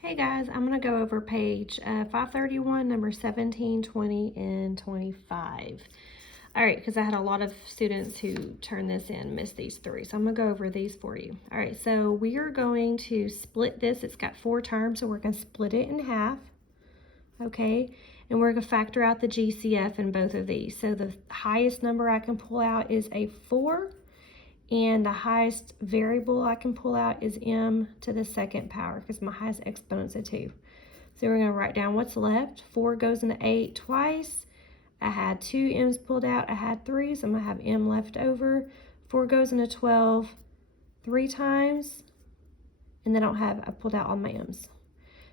Hey guys, I'm going to go over page 531, number 17, 20, and 25. All right, because I had a lot of students who turned this in, missed these three. So I'm going to go over these for you. All right, so we are going to split this. It's got 4 terms, so we're going to split it in half. Okay, and we're going to factor out the GCF in both of these. So the highest number I can pull out is a 4. And the highest variable I can pull out is m to the second power because my highest exponent's a 2. So we're going to write down what's left. 4 goes into 8 twice. I had 2 m's pulled out. I had 3, so I'm going to have m left over. 4 goes into 12 3 times. And then I pulled out all my m's.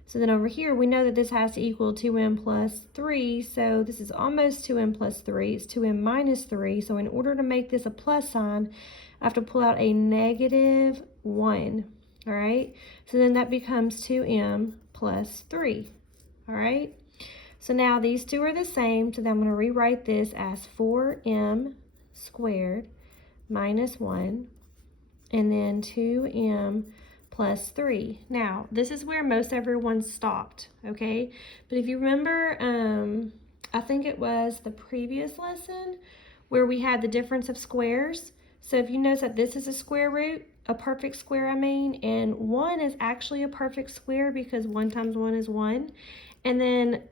So then over here, we know that this has to equal 2m plus 3. So this is almost 2m plus 3. It's 2m minus 3. So in order to make this a plus sign, I have to pull out a negative 1. All right. So then that becomes 2m plus 3. All right. So now these two are the same. So then I'm going to rewrite this as 4m squared minus 1. And then 2m plus 3. Now, this is where most everyone stopped, okay? But if you remember, I think it was the previous lesson where we had the difference of squares. So if you notice that this is a square root, a perfect square I mean, and 1 is actually a perfect square because 1 times 1 is 1. And then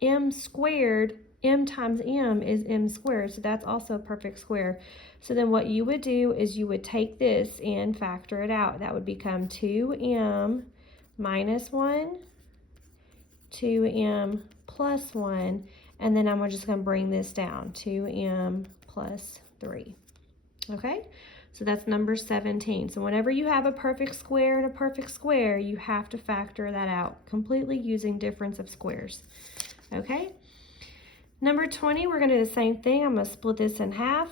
m squared, m times m is m squared, so that's also a perfect square. So then what you would do is you would take this and factor it out. That would become 2m minus 1, 2m plus 1, and then I'm just going to bring this down, 2m plus 3. Okay? So that's number 17. So whenever you have a perfect square and a perfect square, you have to factor that out completely using difference of squares. Okay? Number 20, we're going to do the same thing. I'm going to split this in half.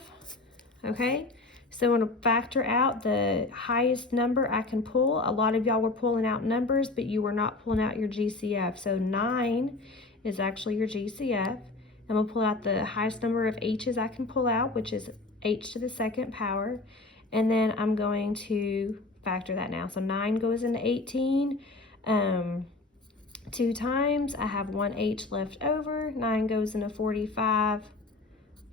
Okay? So I'm going to factor out the highest number I can pull. A lot of y'all were pulling out numbers, but you were not pulling out your GCF. So 9 is actually your GCF. I'm going to pull out the highest number of h's I can pull out, which is h to the second power. And then I'm going to factor that now. So 9 goes into 18. 2 times, I have 1 h left over. 9 goes into 45.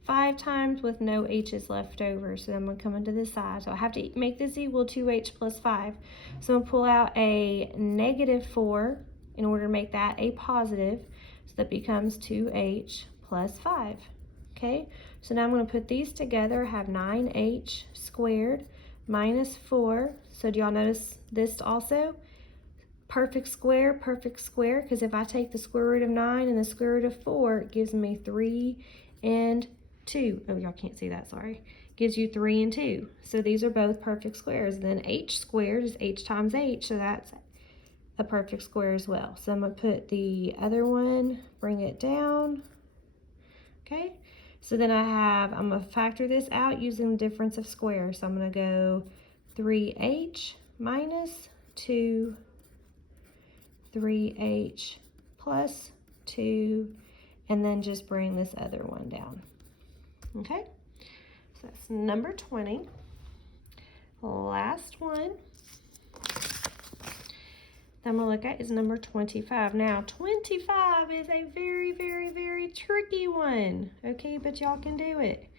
5 times with no h's left over. So I'm going to come into this side. So I have to make this equal 2h plus 5. So I'm going to pull out a negative 4 in order to make that a positive. So that becomes 2h plus 5. Okay, so now I'm going to put these together. I have 9h squared minus 4. So do y'all notice this also? Perfect square, because if I take the square root of 9 and the square root of 4, it gives me 3 and 2. Oh, y'all can't see that, sorry. Gives you 3 and 2. So these are both perfect squares. Then h squared is h times h, so that's a perfect square as well. So I'm going to put the other one, bring it down. Okay, so then I'm going to factor this out using the difference of squares. So I'm going to go 3h minus 2, 3h plus 2, and then just bring this other one down. Okay, so that's number 20. Last one that I'm going to look at is number 25. Now, 25 is a very, very, very tricky one, okay, but y'all can do it,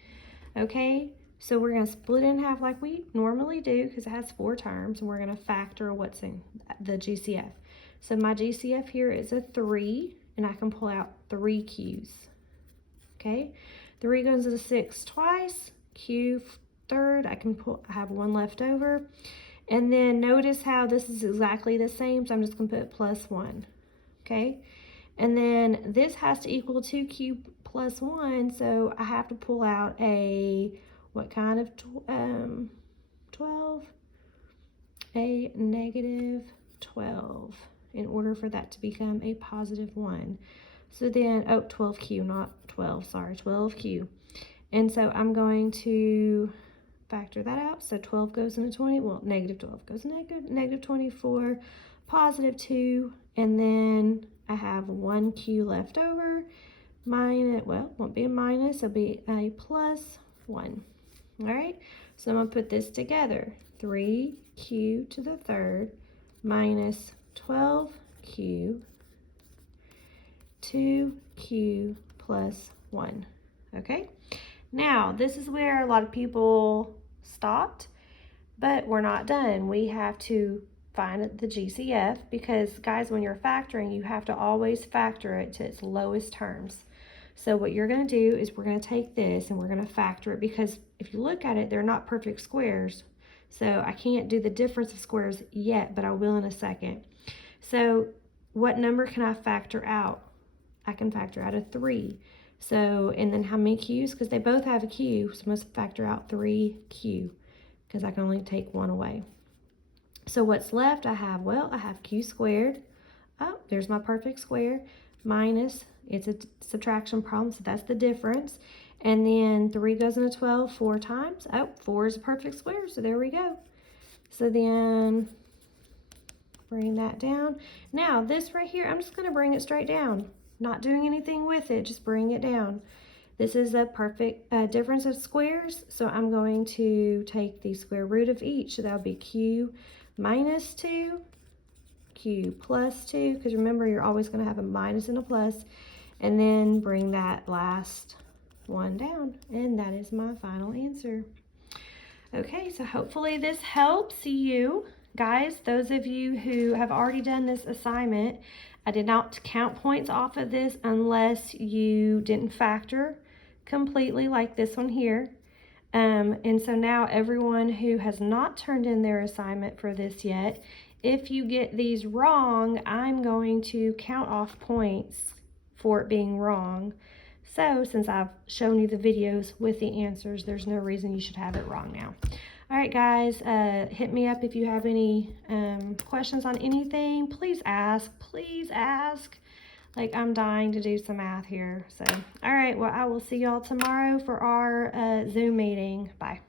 okay? So we're going to split it in half like we normally do because it has 4 terms, and we're going to factor what's in the GCF. So my GCF here is a 3, and I can pull out 3 q's, okay? 3 goes into 6 twice, q third, I have 1 left over. And then notice how this is exactly the same, so I'm just going to put plus 1, okay? And then this has to equal 2q plus 1, so I have to pull out a, what kind of 12? A negative 12 in order for that to become a positive 1. So then, 12q, not 12, sorry, 12q. And so I'm going to factor that out. So 12 goes into 20, well, negative 12 goes into negative 24, positive 2, and then I have 1q left over. Minus, well, won't be a minus, it'll be a plus 1. All right, so I'm going to put this together. 3q to the third minus 12q 2q plus 1. Okay, now this is where a lot of people stopped, but we're not done. We have to find the GCF because, guys, when you're factoring, you have to always factor it to its lowest terms. So what you're going to do is we're going to take this and we're going to factor it, because if you look at it, they're not perfect squares. So I can't do the difference of squares yet, but I will in a second. So what number can I factor out? I can factor out a 3. So, and then how many q's? Because they both have a q, so I must factor out 3q, because I can only take 1 away. So what's left I have? Well, I have q squared. Oh, there's my perfect square. Minus, it's a subtraction problem, so that's the difference. And then 3 goes into 12 4 times. Oh, 4 is a perfect square, so there we go. So then bring that down. Now this right here, I'm just going to bring it straight down. Not doing anything with it, just bring it down. This is a perfect difference of squares, so I'm going to take the square root of each. So that'll be q minus 2, q plus 2, because remember, you're always going to have a minus and a plus, and then bring that last one down, and that is my final answer. Okay, so hopefully this helps you. Guys, those of you who have already done this assignment, I did not count points off of this unless you didn't factor completely like this one here. And so now everyone who has not turned in their assignment for this yet, if you get these wrong, I'm going to count off points for it being wrong. So since I've shown you the videos with the answers, there's no reason you should have it wrong now. All right, guys, hit me up if you have any questions on anything. Please ask. Please ask. Like, I'm dying to do some math here. So, all right, well, I will see y'all tomorrow for our Zoom meeting. Bye.